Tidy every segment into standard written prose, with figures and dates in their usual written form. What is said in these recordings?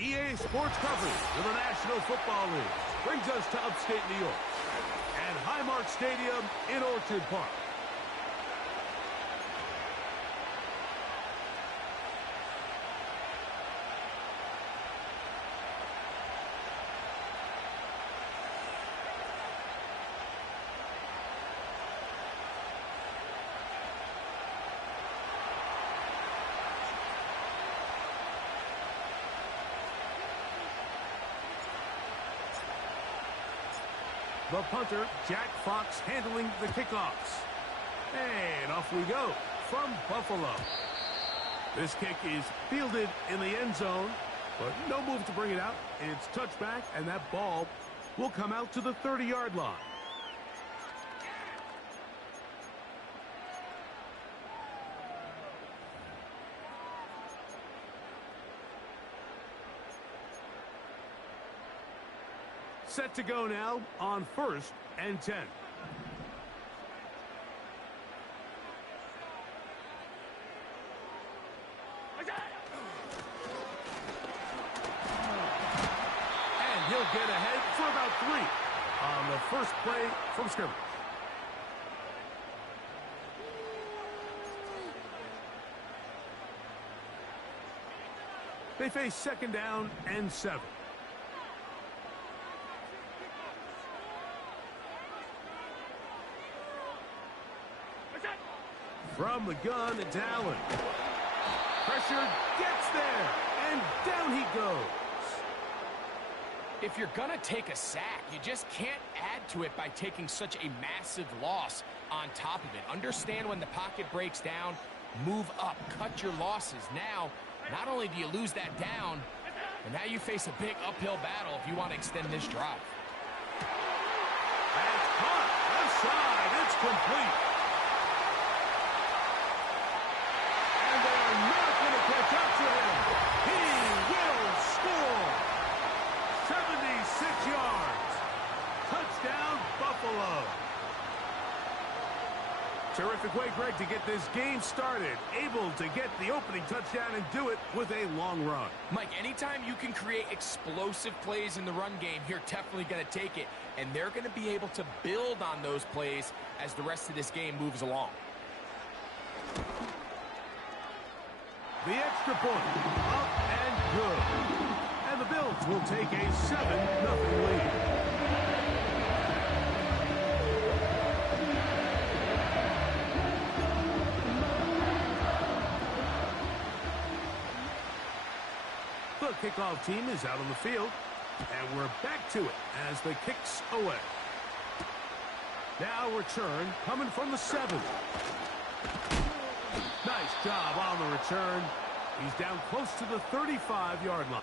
EA Sports coverage of the National Football League brings us to upstate New York and Highmark Stadium in Orchard Park. The punter, Jack Fox, handling the kickoffs. And off we go from Buffalo. This kick is fielded in the end zone, but no move to bring it out. It's touchback, and that ball will come out to the 30-yard line. Set to go now on 1st and 10. And he'll get ahead for about 3 on the first play from scrimmage. They face 2nd down and 7. From the gun, it's Allen. Pressure gets there, and down he goes. If you're going to take a sack, you just can't add to it by taking such a massive loss on top of it. Understand when the pocket breaks down, move up, cut your losses. Now, not only do you lose that down, but now you face a big uphill battle if you want to extend this drive. That's caught. Left side. It's complete. Catch up to him. He will score. 76 yards. Touchdown, Buffalo. Terrific way, Greg, to get this game started. Able to get the opening touchdown and do it with a long run. Mike, anytime you can create explosive plays in the run game, you're definitely going to take it. And they're going to be able to build on those plays as the rest of this game moves along. The extra point, up and good. And the Bills will take a 7-0 lead. The kickoff team is out on the field, and we're back to it as the kick's away. Now return coming from the 7. Nice job on the return. He's down close to the 35-yard line.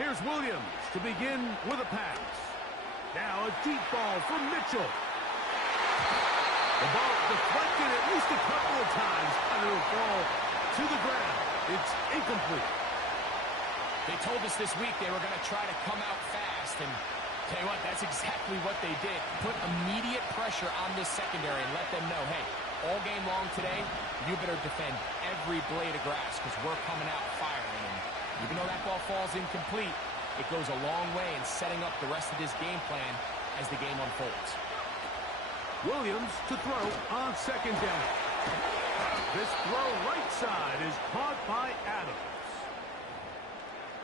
Here's Williams to begin with a pass. Now a deep ball from Mitchell. The ball deflected at least a couple of times, and it'll fall to the ground. It's incomplete. They told us this week they were going to try to come out fast, and tell you what, that's exactly what they did. Put immediate pressure on this secondary and let them know, hey, all game long today, you better defend every blade of grass because we're coming out firing. And even though that ball falls incomplete, it goes a long way in setting up the rest of this game plan as the game unfolds. Williams to throw on 2nd down. This throw right side is caught by Adams.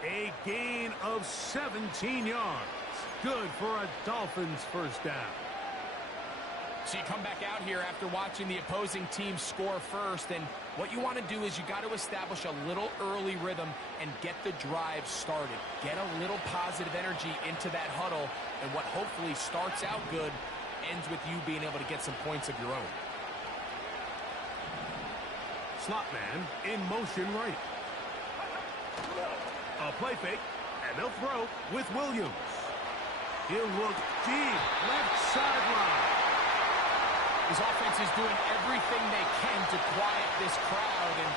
A gain of 17 yards. Good for a Dolphins first down. So you come back out here after watching the opposing team score first, and what you want to do is you got to establish a little early rhythm and get the drive started. Get a little positive energy into that huddle, and what hopefully starts out good ends with you being able to get some points of your own. Slot man in motion right. A play fake, and they'll throw with Williams. He'll look deep, left sideline. This offense is doing everything they can to quiet this crowd, and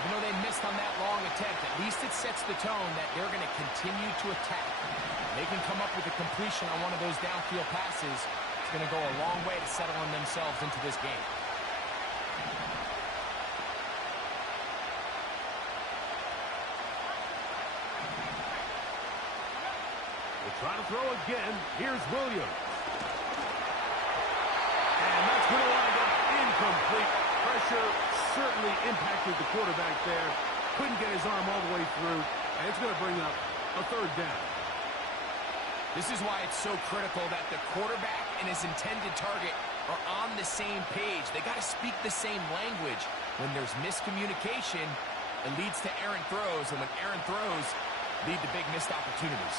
even though they missed on that long attempt, at least it sets the tone that they're going to continue to attack. They can come up with a completion on one of those downfield passes. It's going to go a long way to settling themselves into this game. They try to throw again. Here's Williams. And that's going to wind up incomplete. Pressure certainly impacted the quarterback there. Couldn't get his arm all the way through. And it's going to bring up a third down. This is why it's so critical that the quarterback and his intended target are on the same page. They got to speak the same language. When there's miscommunication, it leads to errant throws. And when errant throws lead to big missed opportunities.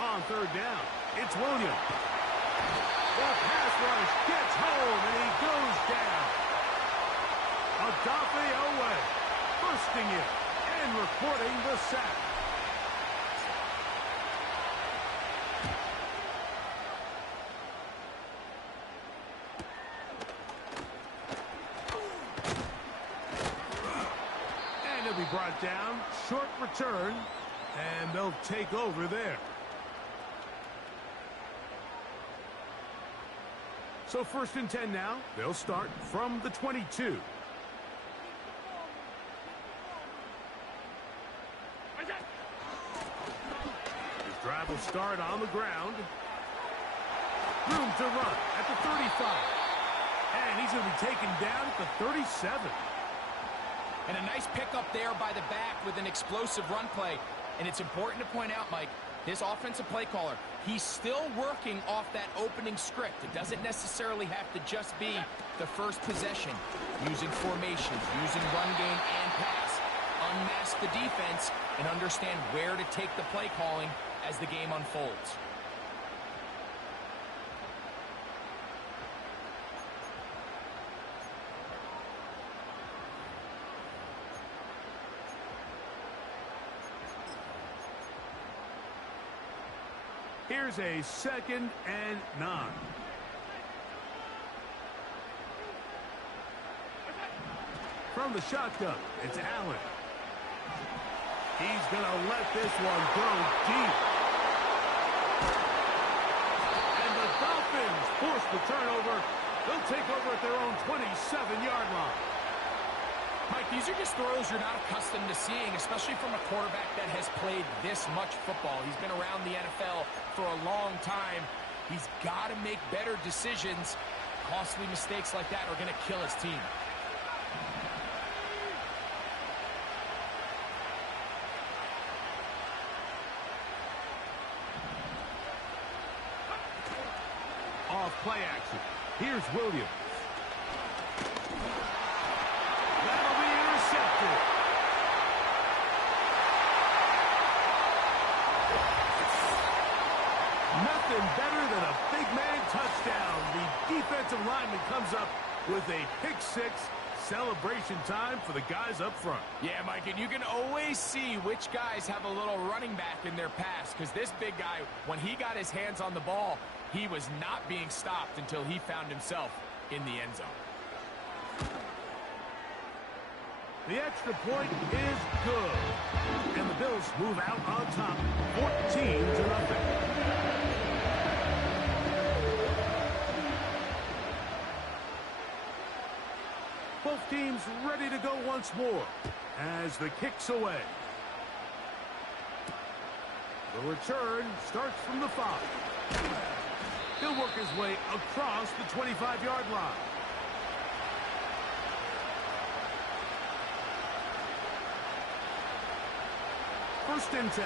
On third down, it's Williams. The pass rush gets home, and he goes down. Odafe Owe bursting in and recording the sack. And he'll be brought down. Short return, and they'll take over there. So 1st and 10 now. They'll start from the 22. His drive will start on the ground. Room to run at the 35. And he's going to be taken down at the 37. And a nice pickup there by the back with an explosive run play. And it's important to point out, Mike, this offensive play caller, he's still working off that opening script. It doesn't necessarily have to just be the first possession. Using formations, using run game and pass. Unmask the defense and understand where to take the play calling as the game unfolds. Here's a 2nd and 9. From the shotgun, it's Allen. He's going to let this one go deep. And the Dolphins force the turnover. They'll take over at their own 27-yard line. Mike, these are just throws you're not accustomed to seeing, especially from a quarterback that has played this much football. He's been around the NFL for a long time. He's got to make better decisions. Costly mistakes like that are going to kill his team. Off play action. Here's Williams. That'll be intercepted. Nothing better than a big man touchdown. The defensive lineman comes up with a pick six. Celebration time for the guys up front. Yeah, Mike, and you can always see which guys have a little running back in their pass, because this big guy, when he got his hands on the ball, he was not being stopped until he found himself in the end zone. The extra point is good. And the Bills move out on top, 14-0. Both teams ready to go once more as the kick's away. The return starts from the 5. He'll work his way across the 25-yard line. First and 10.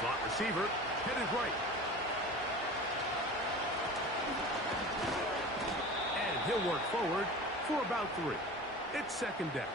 Slot receiver, headed right. And he'll work forward for about 3. It's second down.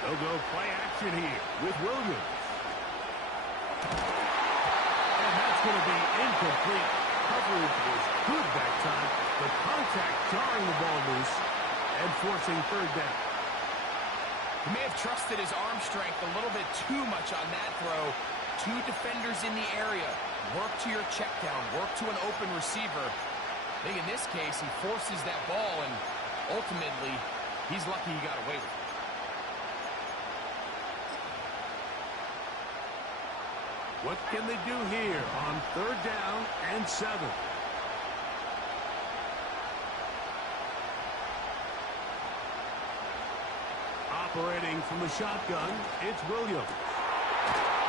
They'll go play action here with Williams. And that's going to be incomplete. Coverage was good that time. The contact jarring the ball loose and forcing third down. He may have trusted his arm strength a little bit too much on that throw. 2 defenders in the area. Work to your check down. Work to an open receiver. I think in this case, he forces that ball, and ultimately, he's lucky he got away with it. What can they do here on third down and 7? Operating from the shotgun, it's Williams.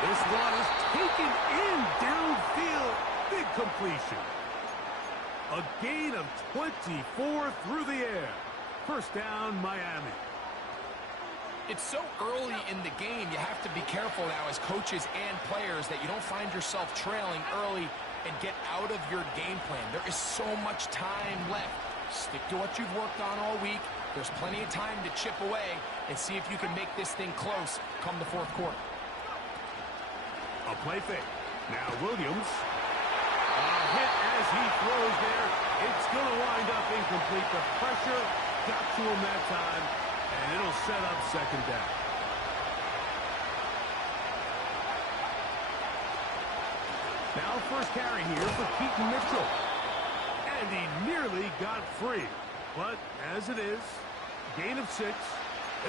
This one is taken in downfield. Big completion. A gain of 24 through the air. First down, Miami. It's so early in the game, you have to be careful now as coaches and players that you don't find yourself trailing early and get out of your game plan. There is so much time left. Stick to what you've worked on all week. There's plenty of time to chip away and see if you can make this thing close come the fourth quarter. A play fake. Now Williams. A hit as he throws there. It's going to wind up incomplete. The pressure got to him that time. And it'll set up second down. Now first carry here for Keaton Mitchell. And he nearly got free. But as it is, gain of 6.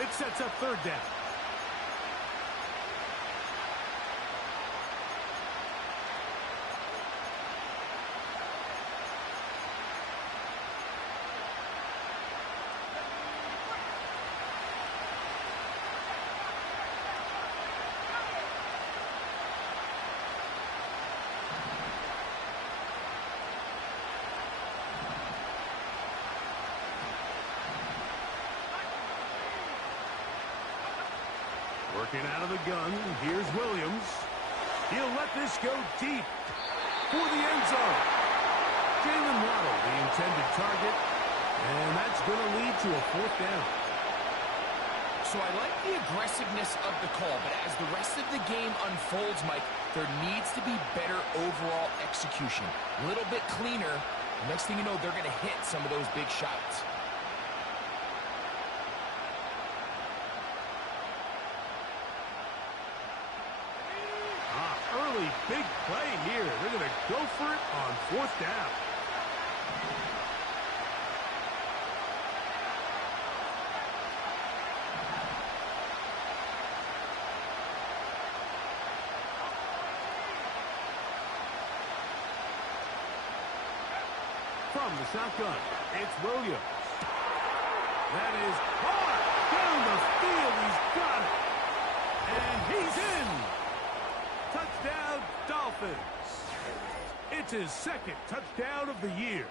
It sets up third down. Working out of the gun, here's Williams. He'll let this go deep for the end zone. Jalen Waddle, the intended target, and that's going to lead to a fourth down. So I like the aggressiveness of the call, but as the rest of the game unfolds, Mike, there needs to be better overall execution. A little bit cleaner. Next thing you know, they're going to hit some of those big shots. Early big play here. They're going to go for it on fourth down. From the shotgun, it's Williams. That is hard down the field. He's got it. And he's in. Touchdown, Dolphins. It's his second touchdown of the year.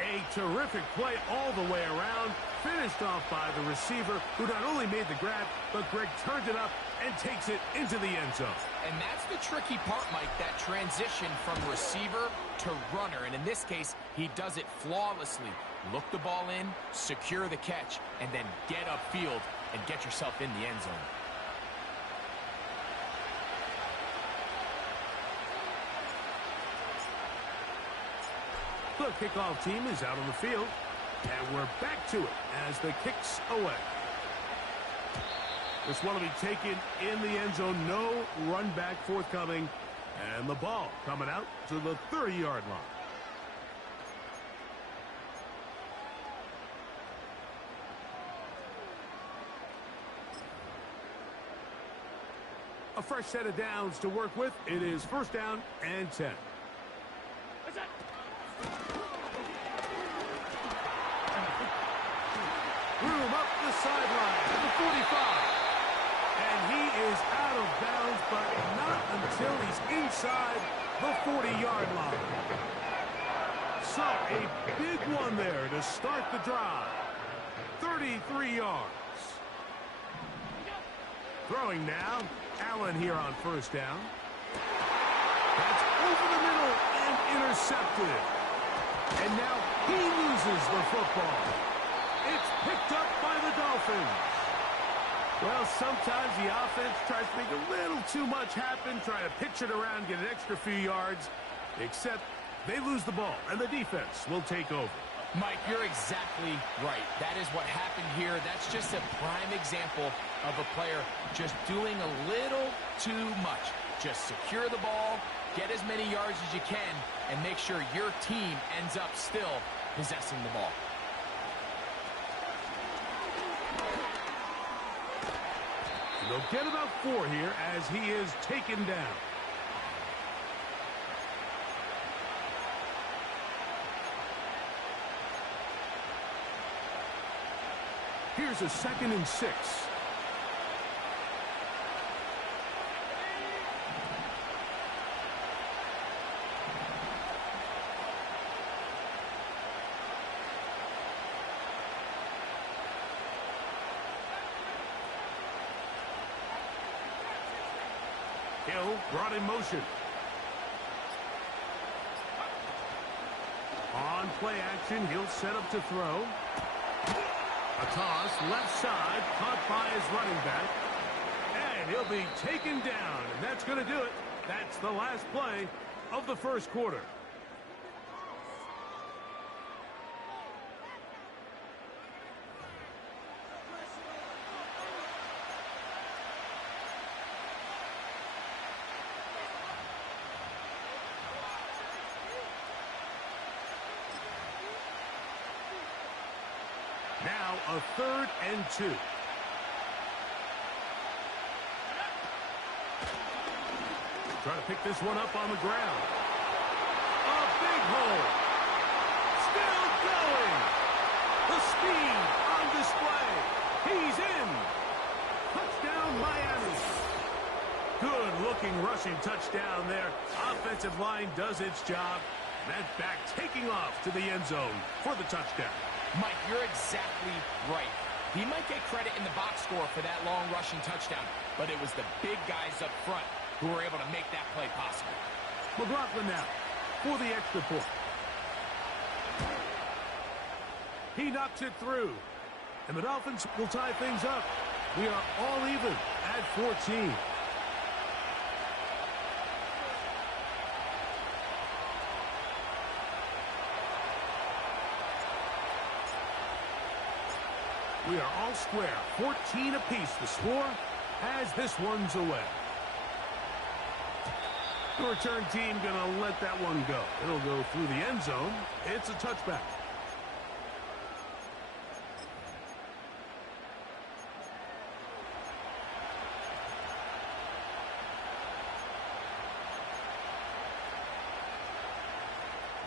A terrific play all the way around. Finished off by the receiver, who not only made the grab, but Greg turned it up and takes it into the end zone. And that's the tricky part, Mike, that transition from receiver to runner. And in this case, he does it flawlessly. Look the ball in, secure the catch, and then get upfield and get yourself in the end zone. The kickoff team is out on the field, and we're back to it as the kick's away. This one will be taken in the end zone. No run back forthcoming, and the ball coming out to the 30-yard line. A fresh set of downs to work with. It is first down and 10. Room up the sideline to the 45. And he is out of bounds, but not until he's inside the 40-yard line. So a big one there to start the drive. 33 yards. Throwing now. Allen here on first down. That's over the middle and intercepted. And now he loses the football. It's picked up by the Dolphins. Well, sometimes the offense tries to make a little too much happen, try to pitch it around, get an extra few yards, except they lose the ball, and the defense will take over. Mike, you're exactly right. That is what happened here. That's just a prime example of a player just doing a little too much. Just secure the ball, get as many yards as you can, and make sure your team ends up still possessing the ball. They'll get about 4 here as he is taken down. Here's a 2nd and 6. Hill brought in motion. On play action, he'll set up to throw. A toss, left side, caught by his running back. And he'll be taken down, and that's going to do it. That's the last play of the first quarter. Now a 3rd and 2. Trying to pick this one up on the ground. A big hole. Still going. The speed on display. He's in. Touchdown, Miami. Good-looking rushing touchdown there. Offensive line does its job. That back taking off to the end zone for the touchdown. Mike, you're exactly right. He might get credit in the box score for that long rushing touchdown, but it was the big guys up front who were able to make that play possible. McLaughlin now for the extra point. He knocks it through, and the Dolphins will tie things up. We are all even at 14. We are all square. 14 apiece the score as this one's away. The return team going to let that one go. It'll go through the end zone. It's a touchback.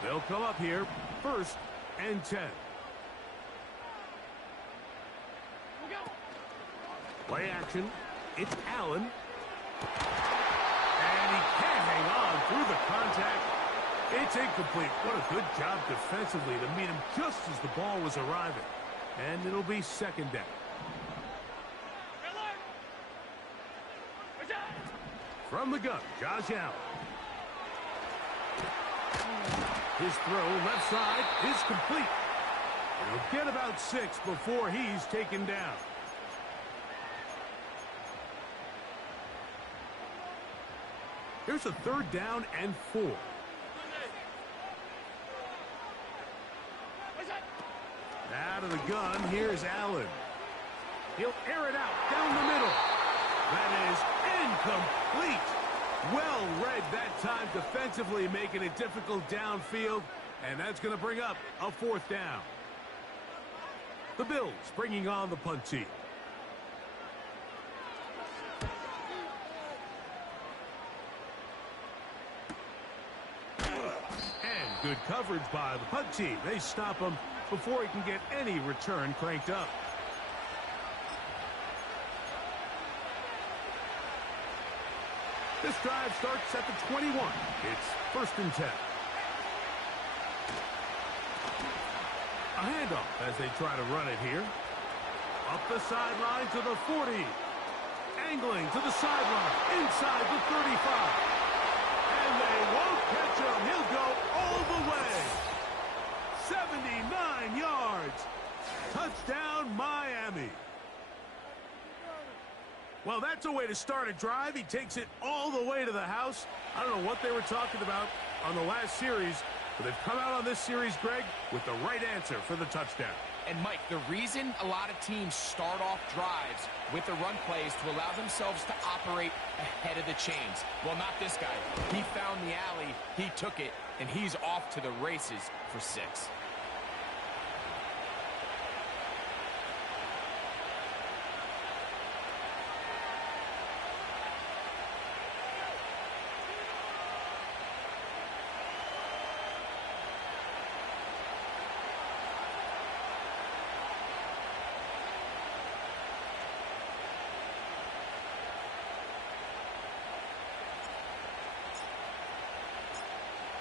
They'll come up here, 1st and 10. Play action. It's Allen. And he can't hang on through the contact. It's incomplete. What a good job defensively to meet him just as the ball was arriving. And it'll be 2nd down. From the gun, Josh Allen. His throw left side is complete. He'll get about 6 before he's taken down. Here's a 3rd down and 4. Out of the gun, here's Allen. He'll air it out down the middle. That is incomplete. Well read that time defensively, making it difficult downfield, and that's going to bring up a 4th down. The Bills bringing on the punt team. Good coverage by the punt team. They stop him before he can get any return cranked up. This drive starts at the 21. It's 1st and 10. A handoff as they try to run it here. Up the sideline to the 40. Angling to the sideline. Inside the 35. And they won't catch him. He'll go all the way. 79 yards. Touchdown, Miami. Well, that's a way to start a drive. He takes it all the way to the house. I don't know what they were talking about on the last series, but they've come out on this series, Greg, with the right answer for the touchdown. And, Mike, the reason a lot of teams start off drives with the run plays to allow themselves to operate ahead of the chains. Well, not this guy. He found the alley, he took it, and he's off to the races for 6.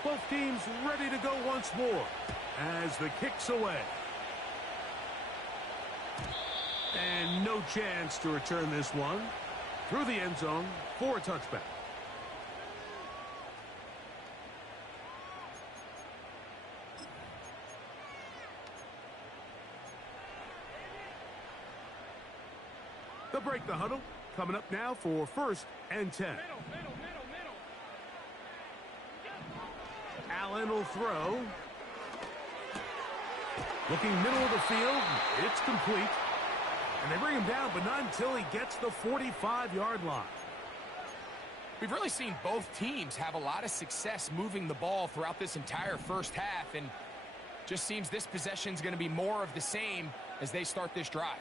Both teams ready to go once more as the kick's away. And no chance to return this one. Through the end zone for a touchback. They'll break the huddle. Coming up now for 1st and 10. Allen will throw. Looking middle of the field. It's complete. And they bring him down, but not until he gets the 45-yard line. We've really seen both teams have a lot of success moving the ball throughout this entire first half, and just seems this possession's going to be more of the same as they start this drive.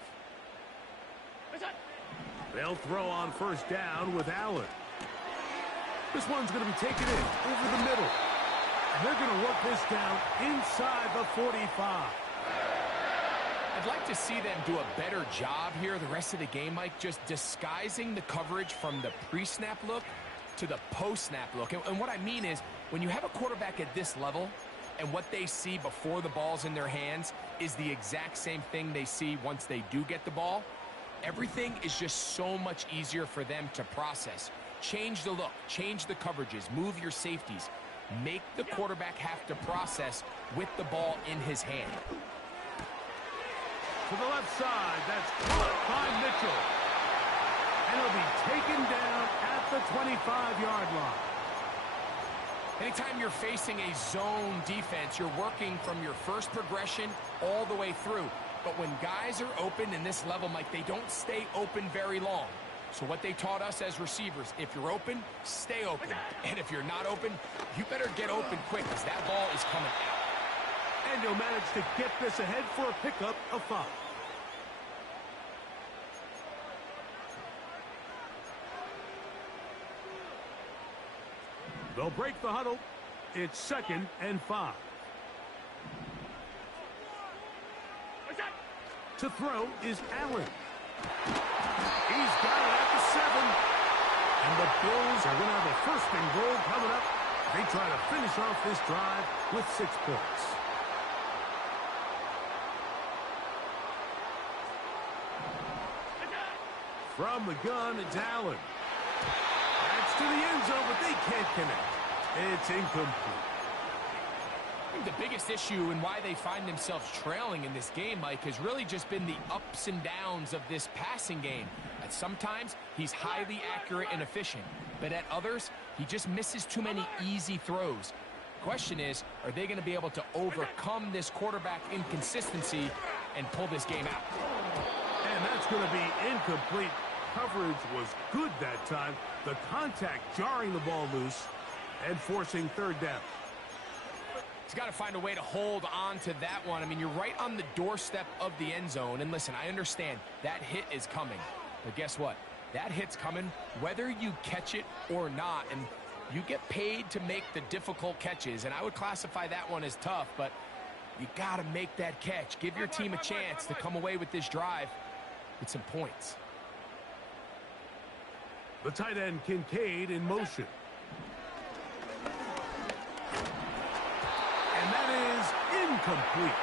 They'll throw on 1st down with Allen. This one's going to be taken in over the middle. And they're going to work this down inside the 45. I'd like to see them do a better job here the rest of the game, Mike, just disguising the coverage from the pre-snap look to the post-snap look. And what I mean is, when you have a quarterback at this level and what they see before the ball's in their hands is the exact same thing they see once they do get the ball, everything is just so much easier for them to process. Change the look, change the coverages, move your safeties. Make the quarterback have to process with the ball in his hand. To the left side, that's caught by Mitchell. And he'll be taken down at the 25-yard line. Anytime you're facing a zone defense, you're working from your first progression all the way through. But when guys are open in this level, Mike, they don't stay open very long. So what they taught us as receivers, if you're open, stay open. And if you're not open, you better get open quick because that ball is coming out. And he'll manage to get this ahead for a pickup of 5. They'll break the huddle. It's 2nd and 5. To throw is Allen. He's got it at the 7. And the Bills are going to have a 1st and goal coming up. They try to finish off this drive with 6 points. From the gun, it's Allen. That's to the end zone, but they can't connect. It's incomplete. I think the biggest issue and why they find themselves trailing in this game, Mike, has really just been the ups and downs of this passing game. At sometimes, he's highly accurate and efficient, but at others, he just misses too many easy throws. Question is, are they going to be able to overcome this quarterback inconsistency and pull this game out? And that's going to be incomplete. Coverage was good that time. The contact jarring the ball loose and forcing 3rd down. He's got to find a way to hold on to that one. I mean, you're right on the doorstep of the end zone. And listen, I understand that hit is coming. But guess what? That hit's coming whether you catch it or not. And You get paid to make the difficult catches, and I would classify that one as tough, but you got to make that catch. Give your team a chance to come away with this drive with some points. The tight end Kincaid in motion. And that is incomplete.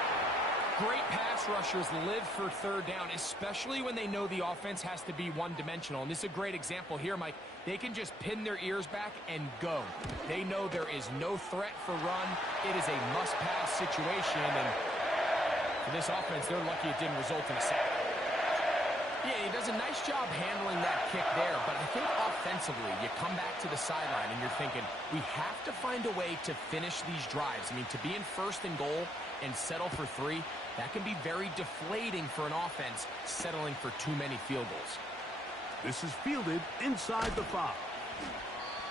Great pass rushers live for third down, especially when they know the offense has to be one-dimensional. And this is a great example here, Mike. They can just pin their ears back and go. They know there is no threat for run. It is a must-pass situation, and for this offense, they're lucky it didn't result in a sack. Yeah, he does a nice job handling that kick there, but I think offensively, you come back to the sideline and you're thinking, we have to find a way to finish these drives. I mean, to be in first and goal and settle for 3, that can be very deflating for an offense settling for too many field goals. This is fielded inside the 5.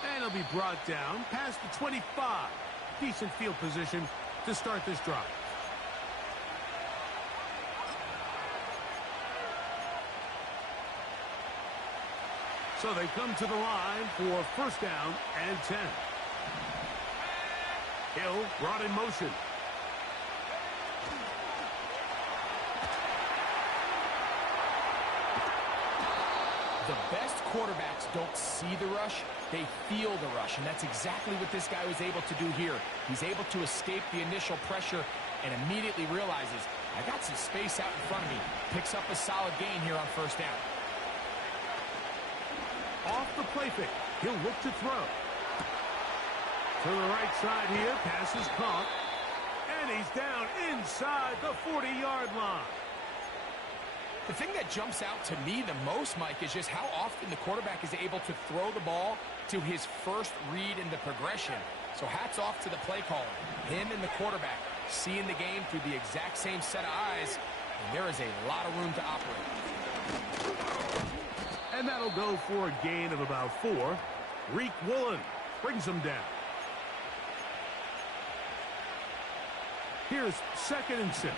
And it'll be brought down past the 25. Decent field position to start this drive. So they come to the line for first down and 10. Hill brought in motion. The best quarterbacks don't see the rush, they feel the rush, and that's exactly what this guy was able to do here. He's able to escape the initial pressure and immediately realizes, I got some space out in front of me. Picks up a solid gain here on first down. Off the play fake, he'll look to throw. To the right side here, pass is caught, and he's down inside the 40-yard line. The thing that jumps out to me the most, Mike, is just how often the quarterback is able to throw the ball to his first read in the progression. So hats off to the play caller. Him and the quarterback seeing the game through the exact same set of eyes, and there is a lot of room to operate. And that'll go for a gain of about 4. Reek Woolen brings him down. Here's 2nd and 6.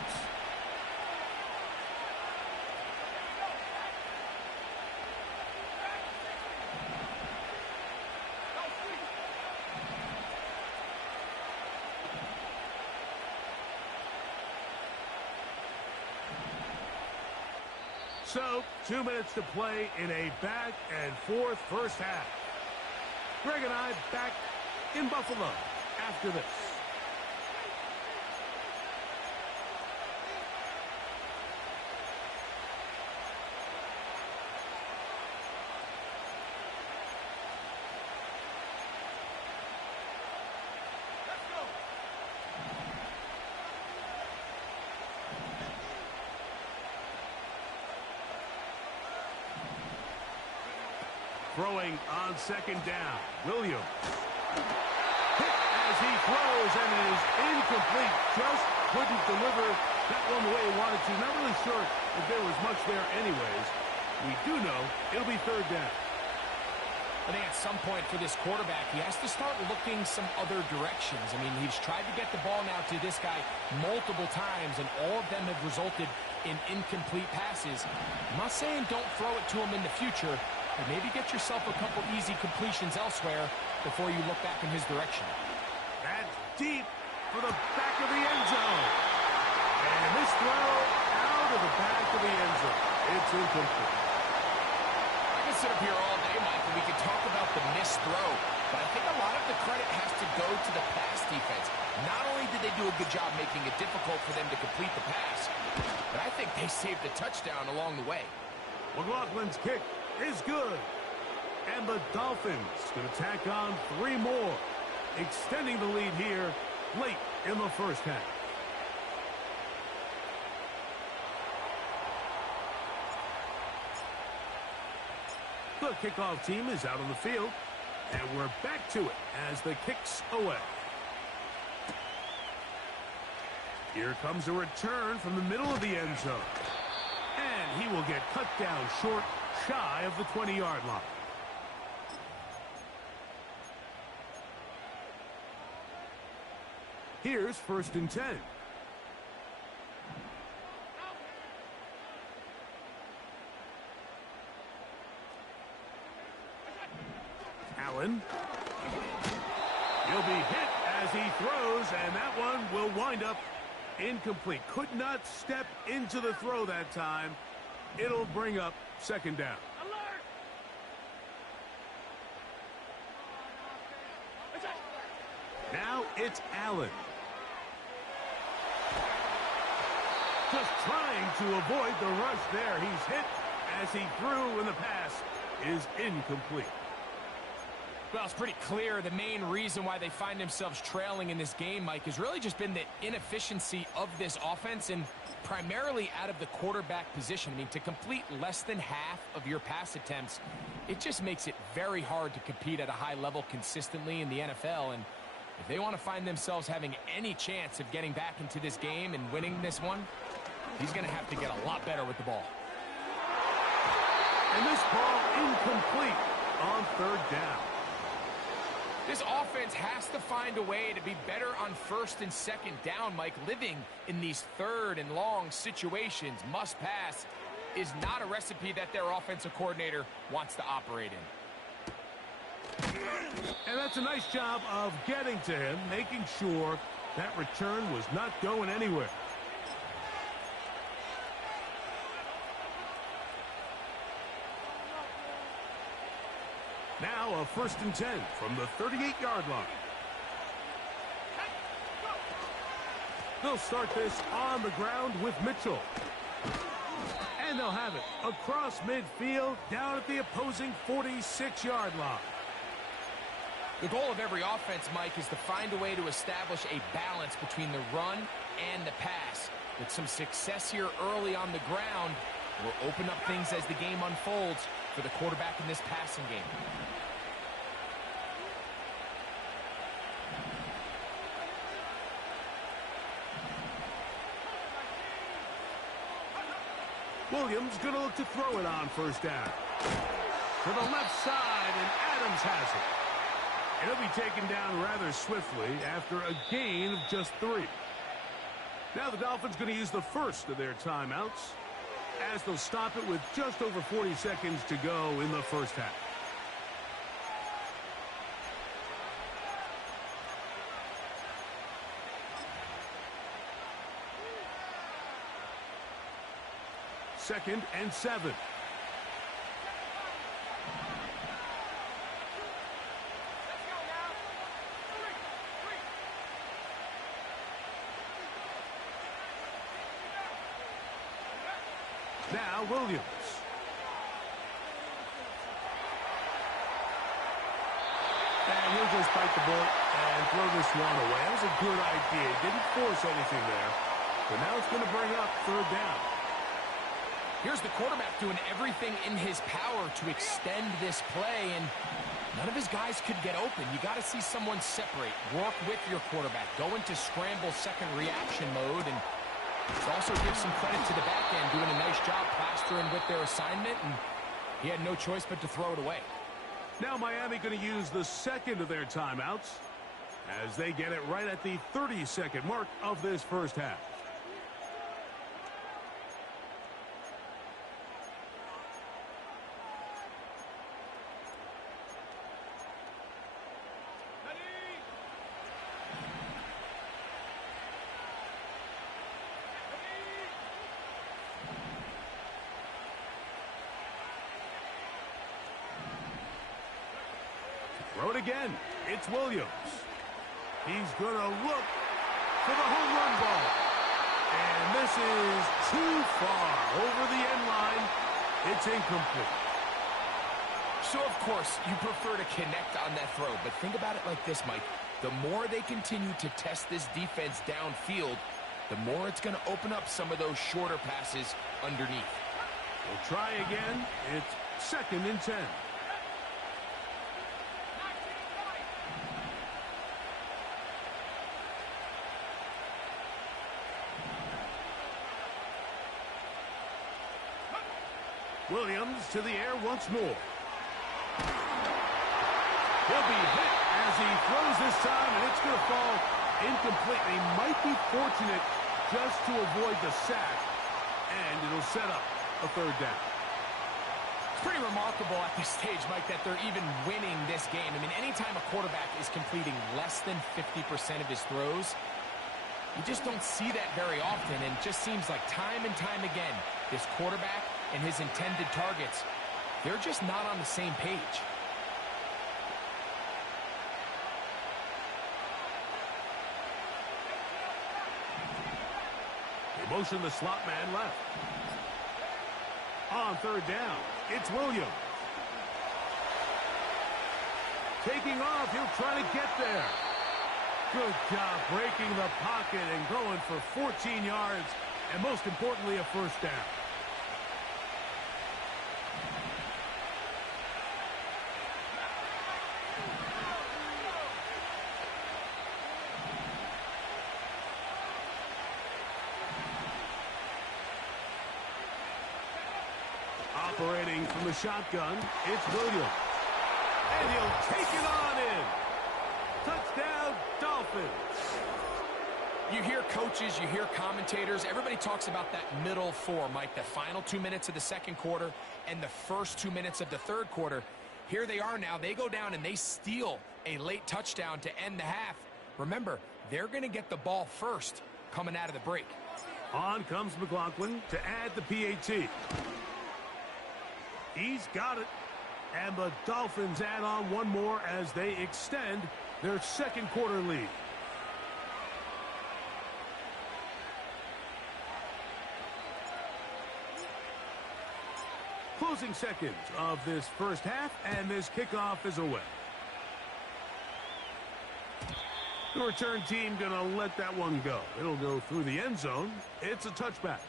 So, 2 minutes to play in a back-and-forth first half. Greg and I back in Buffalo after this. Throwing on 2nd down. Williams. Hit as he throws, and it is incomplete. Just couldn't deliver that one the way he wanted to. Not really sure if there was much there anyways. We do know it'll be 3rd down. I think at some point for this quarterback, he has to start looking some other directions. I mean, he's tried to get the ball now to this guy multiple times, and all of them have resulted in incomplete passes. I'm not saying don't throw it to him in the future, but maybe get yourself a couple easy completions elsewhere before you look back in his direction. That's deep for the back of the end zone. And this throw out of the back of the end zone. It's incomplete. I can sit up here all day, Mike, and we can talk about the missed throw, but I think a lot of the credit has to go to the pass defense. Not only did they do a good job making it difficult for them to complete the pass, but I think they saved the touchdown along the way. McLaughlin's kick is good. And the Dolphins going to tack on 3 more, extending the lead here late in the first half. The kickoff team is out on the field, and we're back to it as the kick's away. Here comes a return from the middle of the end zone. And he will get cut down short, shy of the 20-yard line. Here's 1st and 10. Allen. He'll be hit as he throws, and that one will wind up incomplete. Could not step into the throw that time. It'll bring up second down. Now it's Allen. Just trying to avoid the rush there. He's hit as he threw, and the pass is incomplete. Well, it's pretty clear the main reason why they find themselves trailing in this game, Mike, has really just been the inefficiency of this offense and primarily out of the quarterback position. I mean, to complete less than half of your pass attempts, it just makes it very hard to compete at a high level consistently in the NFL. And if they want to find themselves having any chance of getting back into this game and winning this one, he's going to have to get a lot better with the ball. And this ball incomplete on third down. This offense has to find a way to be better on first and second down, Mike. Living in these third and long situations, must pass, is not a recipe that their offensive coordinator wants to operate in. And that's a nice job of getting to him, making sure that return was not going anywhere. Now a 1st and 10 from the 38-yard line. They'll start this on the ground with Mitchell. And they'll have it across midfield down at the opposing 46-yard line. The goal of every offense, Mike, is to find a way to establish a balance between the run and the pass. With some success here early on the ground, will open up things as the game unfolds for the quarterback in this passing game. Williams going to look to throw it on first down. To the left side, and Adams has it. And he'll be taken down rather swiftly after a gain of just 3. Now the Dolphins going to use the first of their timeouts, as they'll stop it with just over 40 seconds to go in the first half. Second and 7. Now Williams. And he'll just bite the bullet and throw this one away. That was a good idea. Didn't force anything there. But now it's going to bring up third down. Here's the quarterback doing everything in his power to extend this play, and none of his guys could get open. You got to see someone separate, work with your quarterback, go into scramble second reaction mode, and also give some credit to the back end, doing a nice job plastering with their assignment, and he had no choice but to throw it away. Now Miami going to use the second of their timeouts as they get it right at the 30-second mark of this first half. Throw it again. It's Williams. He's going to look for the home run ball. And this is too far over the end line. It's incomplete. So, of course, you prefer to connect on that throw. But think about it like this, Mike. The more they continue to test this defense downfield, the more it's going to open up some of those shorter passes underneath. We'll try again. It's 2nd and 10. Williams to the air once more. He'll be hit as he throws this time, and it's going to fall incomplete. He might be fortunate just to avoid the sack, and it'll set up a third down. It's pretty remarkable at this stage, Mike, that they're even winning this game. I mean, anytime a quarterback is completing less than 50% of his throws, you just don't see that very often, and it just seems like time and time again, this quarterback and his intended targets, they're just not on the same page. They motion the slot man left. On third down, it's Williams. Taking off, he'll try to get there. Good job breaking the pocket and going for 14 yards, and most importantly, a first down. Operating from the shotgun, it's Williams. And he'll take it on in. Touchdown, Dolphins. You hear coaches, you hear commentators, everybody talks about that middle four, Mike, the final 2 minutes of the second quarter and the first 2 minutes of the third quarter. Here they are now. They go down and they steal a late touchdown to end the half. Remember, they're going to get the ball first coming out of the break. On comes McLaughlin to add the PAT. He's got it. And the Dolphins add on one more as they extend their second quarter lead. Closing seconds of this first half, and this kickoff is away. The return team gonna let that one go. It'll go through the end zone. It's a touchback.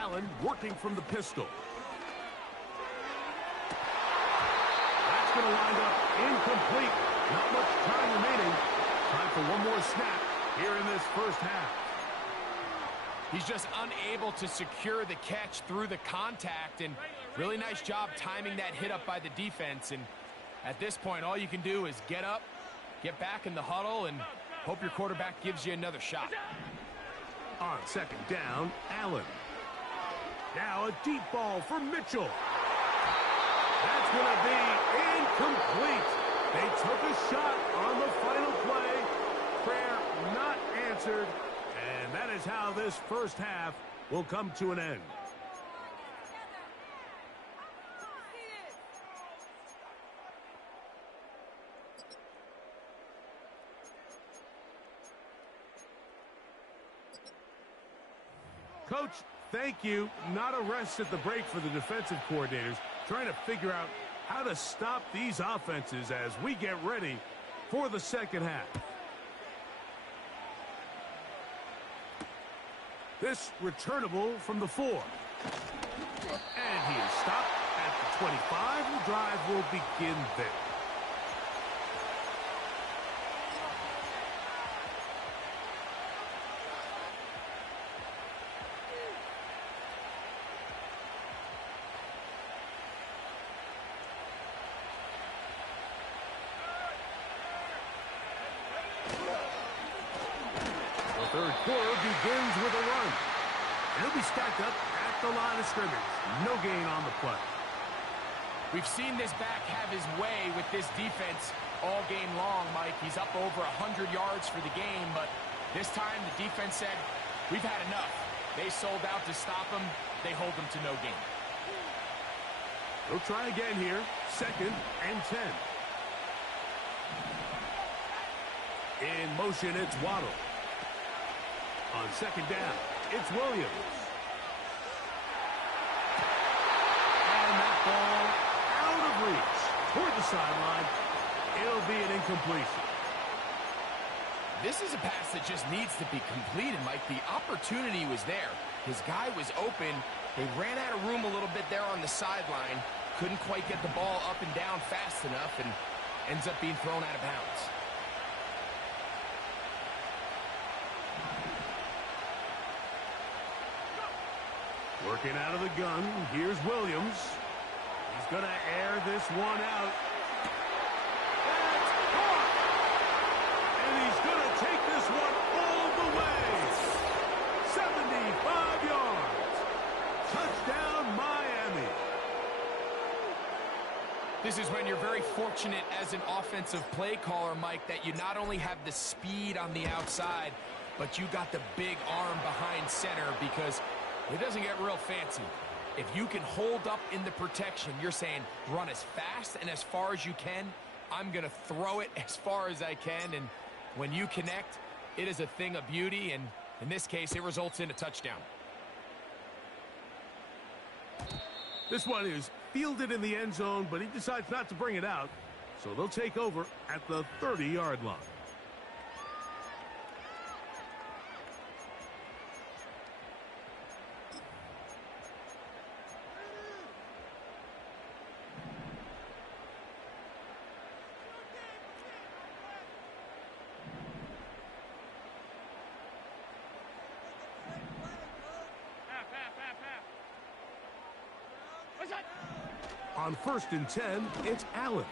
Allen working from the pistol. That's going to wind up incomplete. Not much time remaining. Time for one more snap here in this first half. He's just unable to secure the catch through the contact, and really nice job timing that hit up by the defense. And at this point, all you can do is get up, get back in the huddle, and hope your quarterback gives you another shot. On second down, Allen. Now a deep ball for Mitchell. That's going to be incomplete. They took a shot on the final play. Prayer not answered. And that is how this first half will come to an end. Coach, thank you. Not a rest at the break for the defensive coordinators, trying to figure out how to stop these offenses as we get ready for the second half. This returnable from the 4. And he is stopped at the 25. The drive will begin there. Third quarter begins with a run. And he'll be stacked up at the line of scrimmage. No gain on the play. We've seen this back have his way with this defense all game long, Mike. He's up over 100 yards for the game, but this time the defense said, we've had enough. They sold out to stop him. They hold him to no gain. They'll try again here. 2nd and 10. In motion, it's Waddle. On second down, it's Williams. And that ball out of reach toward the sideline. It'll be an incompletion. This is a pass that just needs to be completed, Mike. The opportunity was there. His guy was open. They ran out of room a little bit there on the sideline. Couldn't quite get the ball up and down fast enough, and ends up being thrown out of bounds. Working out of the gun, here's Williams. He's going to air this one out. That's caught! And he's going to take this one all the way. 75 yards. Touchdown, Miami. This is when you're very fortunate as an offensive play caller, Mike, that you not only have the speed on the outside, but you got the big arm behind center, because it doesn't get real fancy. If you can hold up in the protection, you're saying run as fast and as far as you can. I'm going to throw it as far as I can, and when you connect, it is a thing of beauty, and in this case, it results in a touchdown. This one is fielded in the end zone, but he decides not to bring it out, so they'll take over at the 30-yard line. On 1st and 10, it's Allen.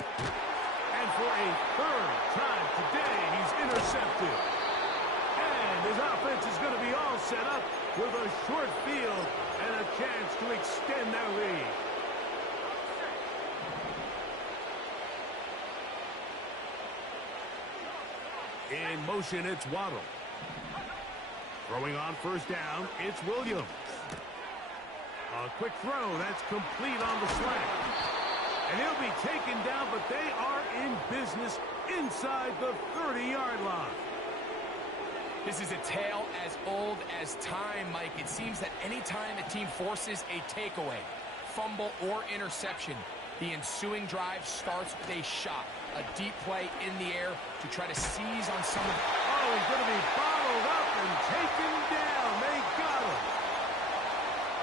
And for a third time today, he's intercepted. And his offense is going to be all set up with a short field and a chance to extend their lead. In motion, it's Waddle. Throwing on 1st down, it's Williams. A quick throw, that's complete on the slant. And he'll be taken down, but they are in business inside the 30-yard line. This is a tale as old as time, Mike. It seems that any time a team forces a takeaway, fumble, or interception, the ensuing drive starts with a shot, a deep play in the air to try to seize on some of... Oh, he's going to be bottled up and taken down. They got him.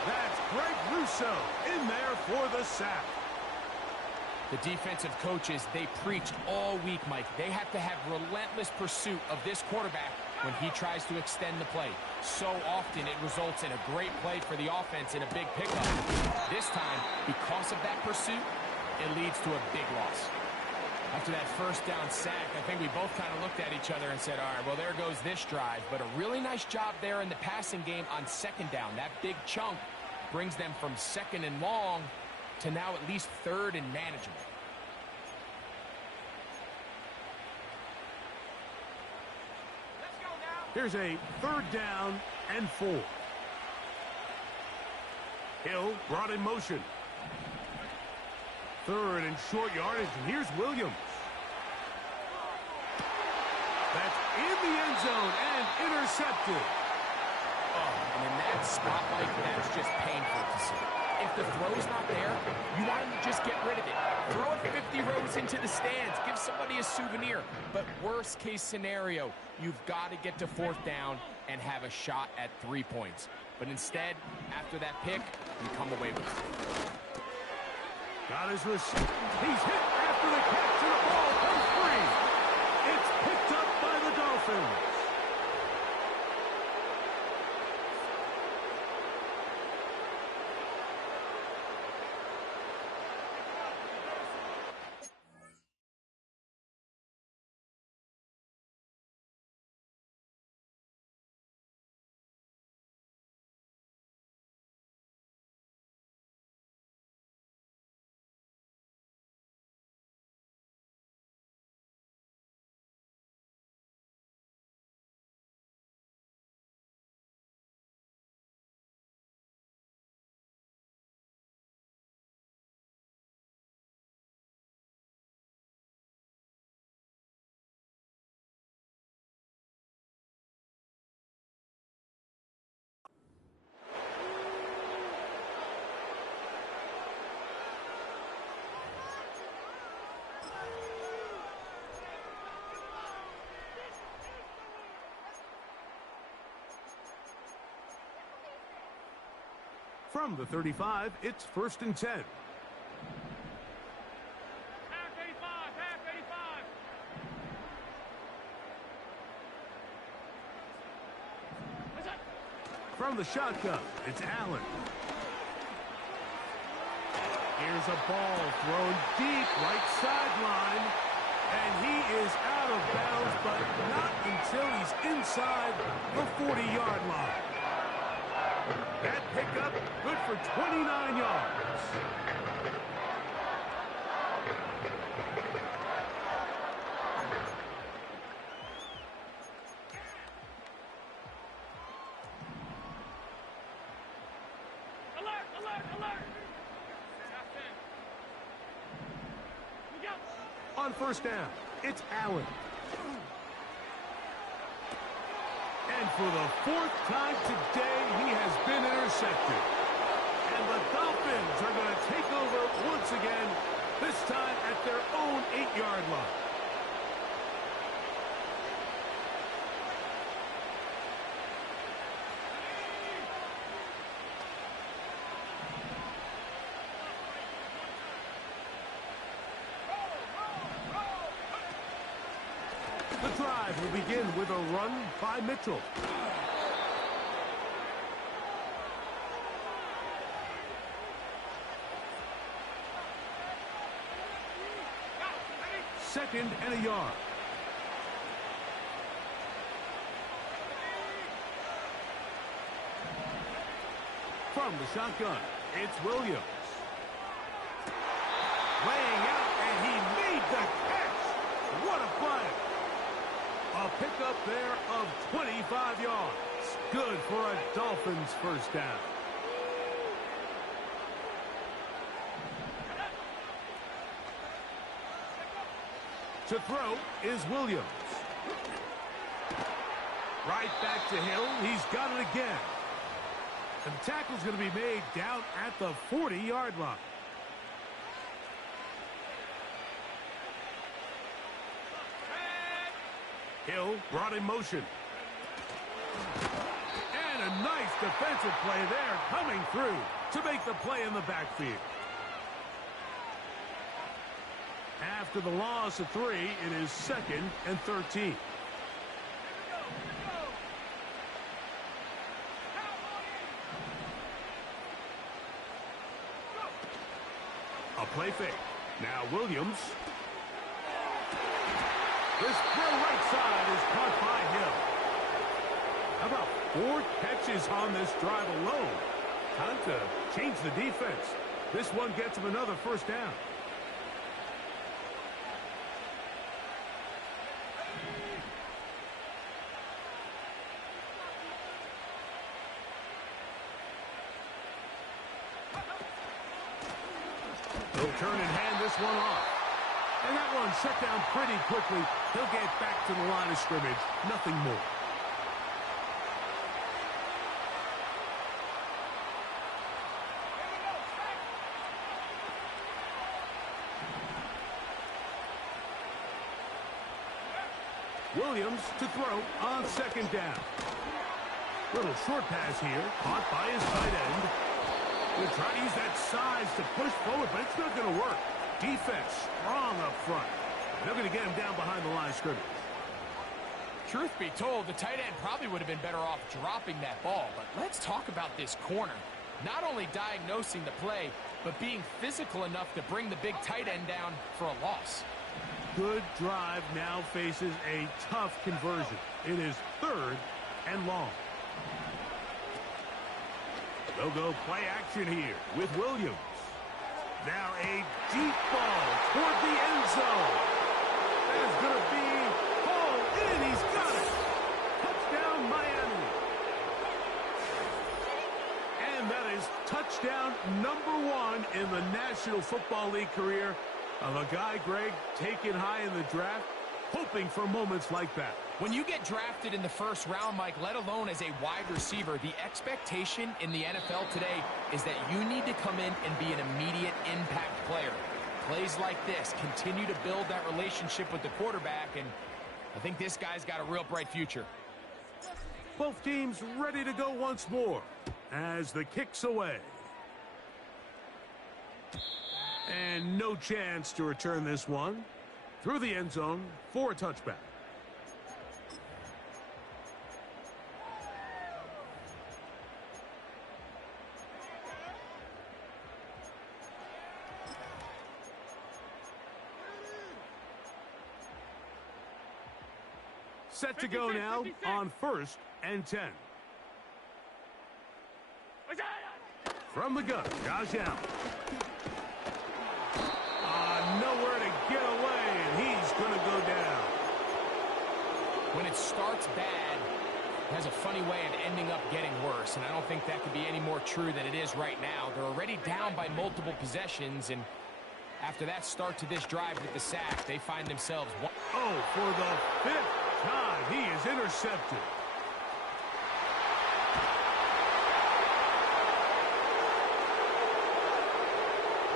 That's Greg Russo in there for the sack. The defensive coaches, they preached all week, Mike. They have to have relentless pursuit of this quarterback when he tries to extend the play. So often it results in a great play for the offense and a big pickup. This time, because of that pursuit, it leads to a big loss. After that 1st down sack, I think we both kind of looked at each other and said, all right, well, there goes this drive. But a really nice job there in the passing game on 2nd down. That big chunk brings them from 2nd and long to now at least 3rd and manageable. Here's a 3rd down and 4. Hill brought in motion. 3rd and short yardage, and here's Williams. That's in the end zone and intercepted. Oh, and in that spot, Mike, that's just painful to see. If the throw's not there, you want him to just get rid of it. Throw it 50 rows into the stands. Give somebody a souvenir. But worst case scenario, you've got to get to 4th down and have a shot at 3 points. But instead, after that pick, you come away with it. Got his receipt. He's hit after the catch, and the ball comes free. It's picked up by the Dolphins. From the 35, it's 1st and 10. Half 85. From the shotgun, it's Allen. Here's a ball thrown deep right sideline. And he is out of bounds, but not until he's inside the 40-yard line. That pickup, good for 29 yards. Alert, alert, alert! On first down, it's Allen. And for the fourth time today, he has been intercepted. And the Dolphins are going to take over once again, this time at their own 8-yard line. The drive will begin with a run by Mitchell. Second and a yard. From the shotgun, it's Williams. Laying out, and he made the catch. What a play. A pickup there of 25 yards. Good for a Dolphins first down. To throw is Williams. Right back to Hill. He's got it again. And the tackle's going to be made down at the 40-yard line. Hill brought in motion. And a nice defensive play there coming through to make the play in the backfield. After the loss of 3, it is 2nd and 13. A play fake. Now Williams. This throw right side is caught by Hill. How about 4 catches on this drive alone? Time to change the defense. This one gets him another first down. He'll turn and hand this one off. And that one shut down pretty quickly. He'll get back to the line of scrimmage. Nothing more. Williams to throw on second down. Little short pass here. Caught by his tight end. He'll try to use that size to push forward, but it's not going to work. Defense strong up front. They're going to get him down behind the line of scrimmage. Truth be told, the tight end probably would have been better off dropping that ball. But let's talk about this corner. Not only diagnosing the play, but being physical enough to bring the big tight end down for a loss. Good drive now faces a tough conversion. It is 3rd and long. They'll go play action here with Williams. Now a deep ball toward the end zone. That is going to be hauled in. He's got it. Touchdown, Miami. And that is touchdown number 1 in the National Football League career of a guy, Greg, taken high in the draft, hoping for moments like that. When you get drafted in the first round, Mike, let alone as a wide receiver, the expectation in the NFL today is that you need to come in and be an immediate impact player. Plays like this continue to build that relationship with the quarterback, and I think this guy's got a real bright future. Both teams ready to go once more as the kick's away. And no chance to return this one through the end zone for a touchback. Set to go now on 1st and 10. From the gun, Josh Allen. Nowhere to get away, and he's going to go down. When it starts bad, it has a funny way of ending up getting worse, and I don't think that could be any more true than it is right now. They're already down by multiple possessions, and after that start to this drive with the sack, they find themselves... Oh, for the 5th time, he is intercepted.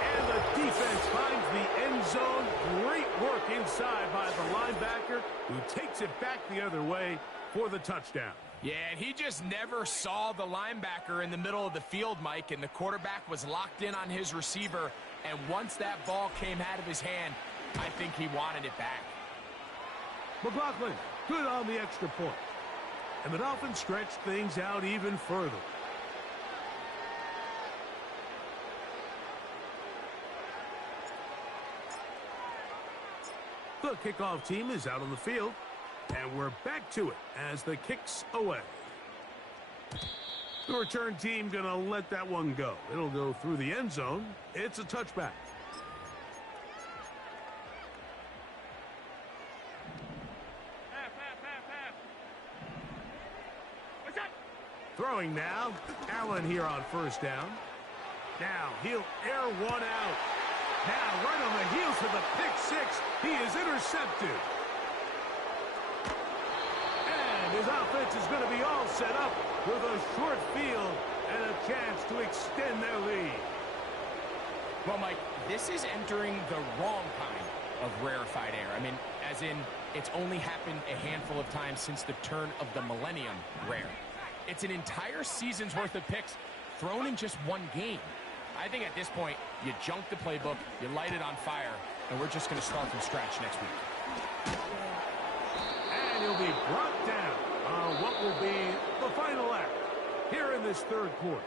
And the defense finds the end zone. Great work inside by the linebacker, who takes it back the other way for the touchdown. Yeah, and he just never saw the linebacker in the middle of the field, Mike, and the quarterback was locked in on his receiver, and once that ball came out of his hand, I think he wanted it back. McLaughlin, good on the extra point. And the Dolphins stretch things out even further. The kickoff team is out on the field, and we're back to it as the kick's away. The return team going to let that one go. It'll go through the end zone. It's a touchback. Throwing now. Allen here on 1st down. Now he'll air one out. Now right on the heels of the pick 6. He is intercepted. And his offense is going to be all set up with a short field and a chance to extend their lead. Well, Mike, this is entering the wrong kind of rarefied air. I mean, as in, it's only happened a handful of times since the turn of the millennium rare. It's an entire season's worth of picks thrown in just one game. I think at this point, you junk the playbook, you light it on fire, and we're just going to start from scratch next week. And he'll be brought down on what will be the final act here in this 3rd quarter.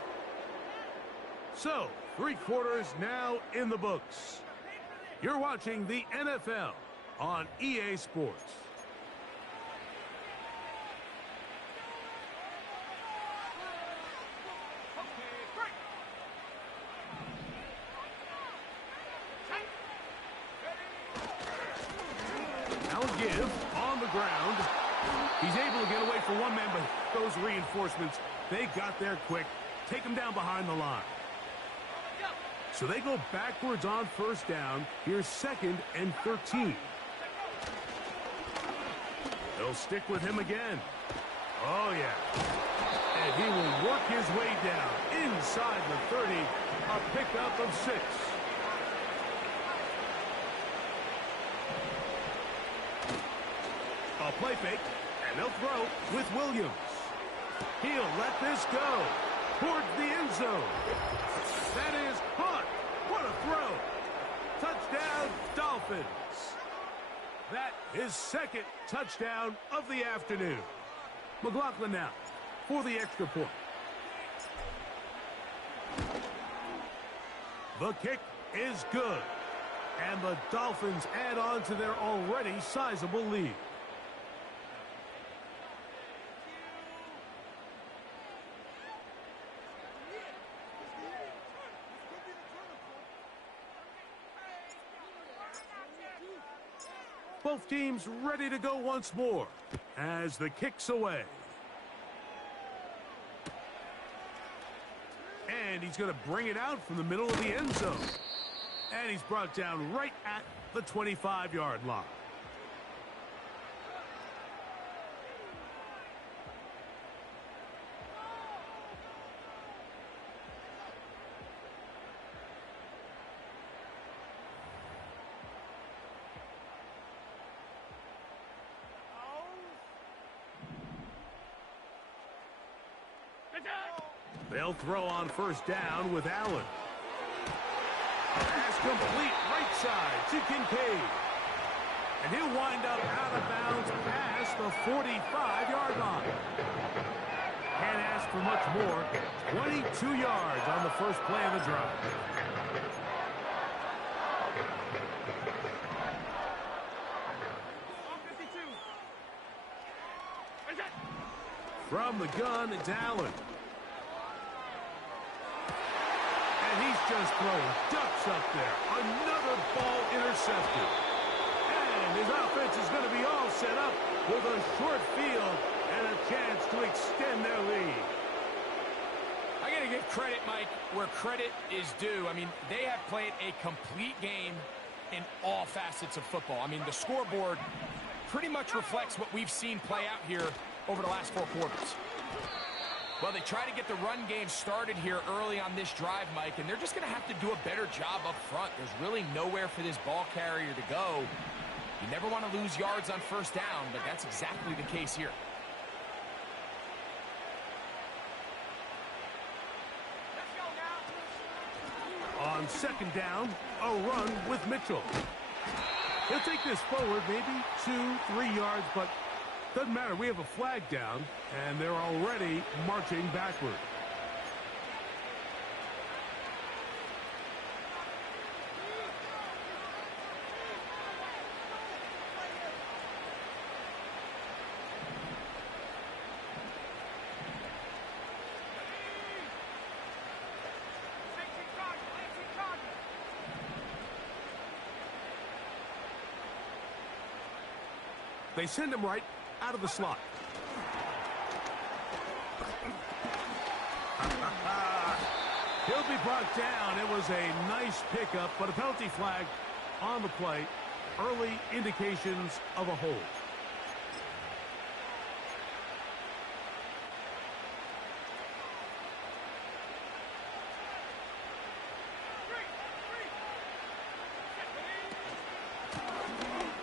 So, 3 quarters now in the books. You're watching the NFL on EA Sports. Give on the ground. He's able to get away for one man, but those reinforcements, they got there quick. Take him down behind the line. So they go backwards on 1st down. Here's 2nd and 13. They'll stick with him again. Oh, yeah. And he will work his way down inside the 30. A pickup of 6. A play fake, and they'll throw with Williams. He'll let this go towards the end zone. That is caught. What a throw. Touchdown, Dolphins. That is 2nd touchdown of the afternoon. McLaughlin now for the extra point. The kick is good, and the Dolphins add on to their already sizable lead. Both teams ready to go once more as the kick's away. And he's going to bring it out from the middle of the end zone. And he's brought down right at the 25-yard line. They'll throw on 1st down with Allen. Pass complete right side to Kincaid. And he'll wind up out of bounds past the 45-yard line. Can't ask for much more. 22 yards on the first play of the drive. From the gun, it's Allen. And he's just throwing ducks up there. Another ball intercepted. And his offense is going to be all set up with a short field and a chance to extend their lead. I got to give credit, Mike, where credit is due. I mean, they have played a complete game in all facets of football. I mean, the scoreboard pretty much reflects what we've seen play out here over the last 4 quarters. Well, they try to get the run game started here early on this drive, Mike, and they're just going to have to do a better job up front. There's really nowhere for this ball carrier to go. You never want to lose yards on first down, but that's exactly the case here. On second down, a run with Mitchell. He'll take this forward maybe 2-3 yards, but doesn't matter. We have a flag down, and they're already marching backward. They send him right out of the slot. He'll be brought down. It was a nice pickup, but a penalty flag on the play. Early indications of a hold.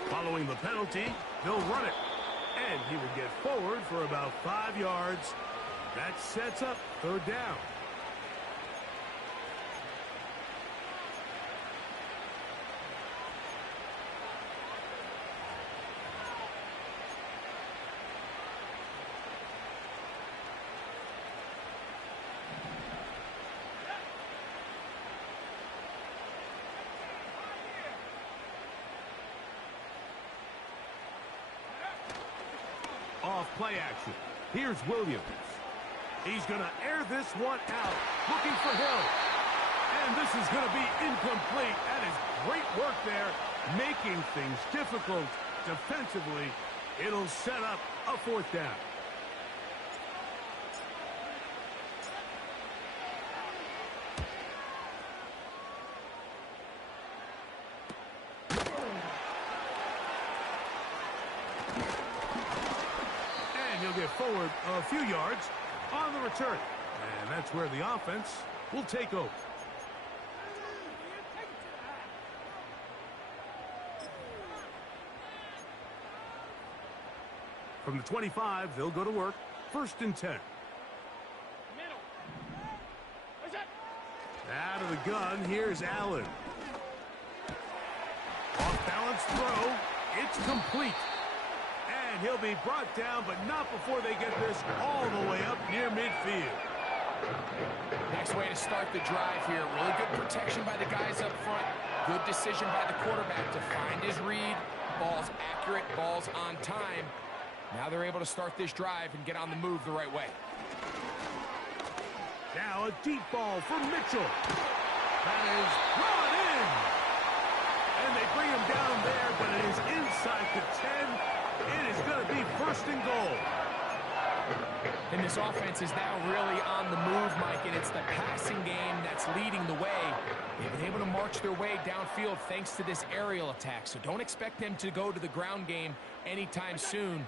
Following the penalty, he'll run it. And he will get forward for about 5 yards. That sets up third down. Off play action. Here's Williams. He's going to air this one out, looking for Hill. And this is going to be incomplete. That is great work there, making things difficult defensively. It'll set up a fourth down. Get forward a few yards on the return. And that's where the offense will take over. From the 25, they'll go to work. 1st and 10. Out of the gun, here's Allen. Off-balance throw. It's complete. And he'll be brought down, but not before they get this all the way up near midfield. Nice way to start the drive here. Really good protection by the guys up front. Good decision by the quarterback to find his read. Ball's accurate, ball's on time. Now they're able to start this drive and get on the move the right way. Now a deep ball for Mitchell. That is brought in. And they bring him down there, but it is inside the 10. It is going to be 1st and goal. And this offense is now really on the move, Mike, and it's the passing game that's leading the way. They've been able to march their way downfield thanks to this aerial attack, so don't expect them to go to the ground game anytime soon.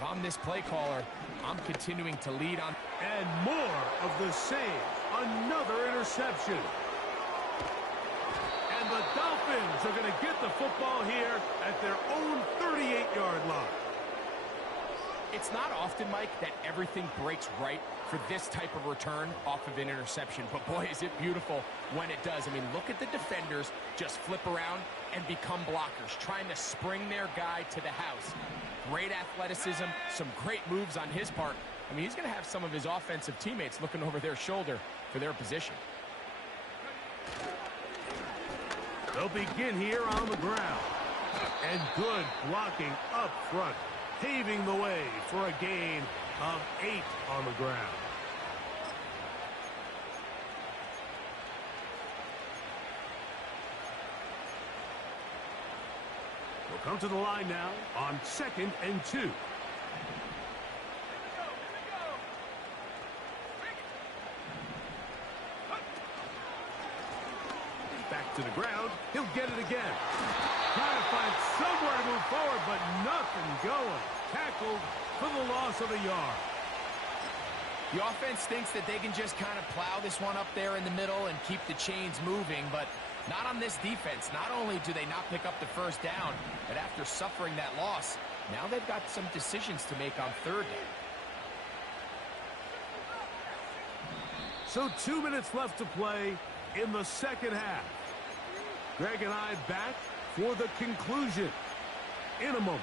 If I'm this play caller, I'm continuing to lead on. And more of the same. Another interception. And the Dolphins are going to get the football here at their own 38-yard line. It's not often, Mike, that everything breaks right for this type of return off of an interception. But, boy, is it beautiful when it does. I mean, look at the defenders just flip around and become blockers, trying to spring their guy to the house. Great athleticism, some great moves on his part. I mean, he's going to have some of his offensive teammates looking over their shoulder for their position. They'll begin here on the ground. And good blocking up front. paving the way for a gain of 8 on the ground. We'll come to the line now on 2nd and 2. Back to the ground. He'll get it again. Trying to find somewhere to move forward, but nothing going. Tackled for the loss of a yard. The offense thinks that they can just kind of plow this one up there in the middle and keep the chains moving, but not on this defense. Not only do they not pick up the first down, but after suffering that loss, now they've got some decisions to make on 3rd down. So 2 minutes left to play in the second half. Greg and I back for the conclusion in a moment.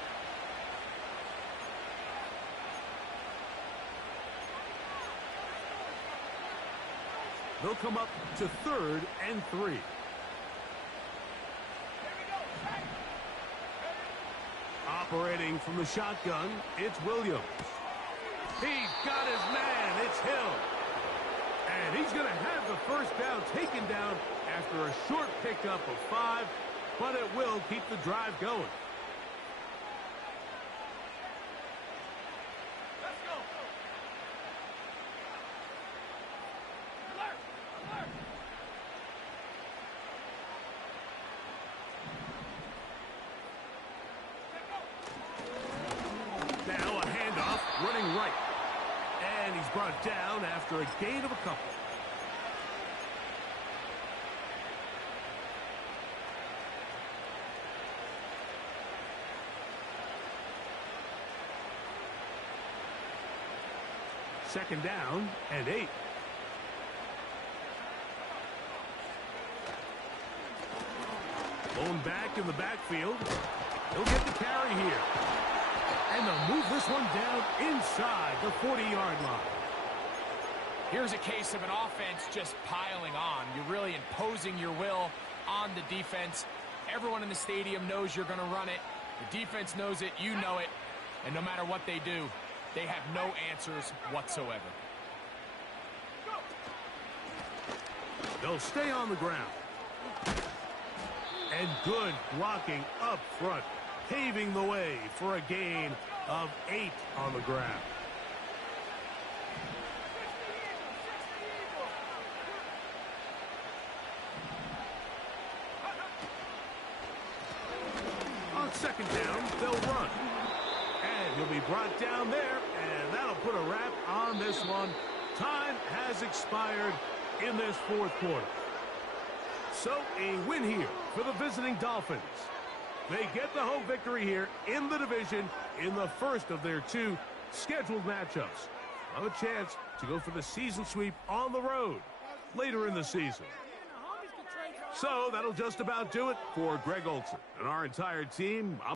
They'll come up to 3rd and 3. Operating from the shotgun, it's Williams. He's got his man. It's Hill. And he's going to have the first down taken down after a short pickup of 5, but it will keep the drive going. Let's go. Alert. Alert. Now a handoff running right. And he's brought down after a gain of a couple. Second down and 8. Blown back in the backfield. He'll get the carry here. And they'll move this one down inside the 40-yard line. Here's a case of an offense just piling on. You're really imposing your will on the defense. Everyone in the stadium knows you're going to run it. The defense knows it. You know it. And no matter what they do, they have no answers whatsoever. They'll stay on the ground. And good blocking up front, paving the way for a gain of 8 on the ground. On 2nd down, they'll run. And he'll be brought down there, and that'll put a wrap on this one. Time has expired in this 4th quarter. So a win here for the visiting Dolphins. They get the home victory here in the division in the first of their 2 scheduled matchups. Have a chance to go for the season sweep on the road later in the season. So that'll just about do it for Greg Olson and our entire team.